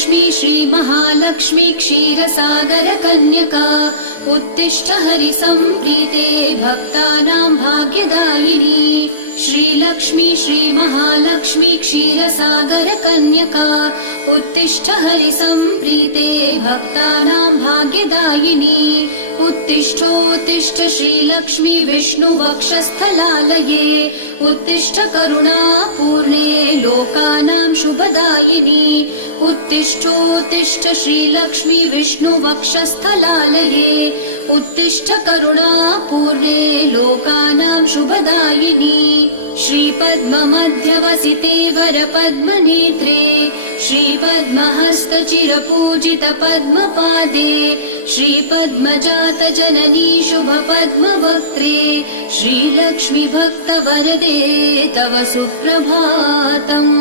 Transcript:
श्रीलक्ष्मी श्रीमहालक्ष्मी क्षीरसागरकन्यका उत्तिष्ठ हरिसम्प्रीते भक्तानां भाग्यदायिनी। श्रीलक्ष्मी श्रीमहालक्ष्मी क्षीरसागरकन्यका उत्तिष्ठ हरिसम्प्रीते भक्तानां भाग्यदायिनी। उत्तिष्ठोत्तिष्ठ श्रीलक्ष्मी विष्णुवक्षस्थलालये उत्तिष्ठ करुणापूर्णे लोकानां शुभदायिनी। उत्तिष्ठोत्तिष्ठ श्रीलक्ष्मी विष्णुवक्षस्थलालये उत्तिष्ठ करुणापूर्णे लोकानां शुभदायिनी। श्रीपद्ममध्यवसिते वरपद्मनेत्रे श्रीपद्महस्तचिरपूजितपद्मपादे श्रीपद्मजातजननी शुभपद्मवक्त्रे श्रीलक्ष्मी भक्तवरदे तव सुप्रभातम्।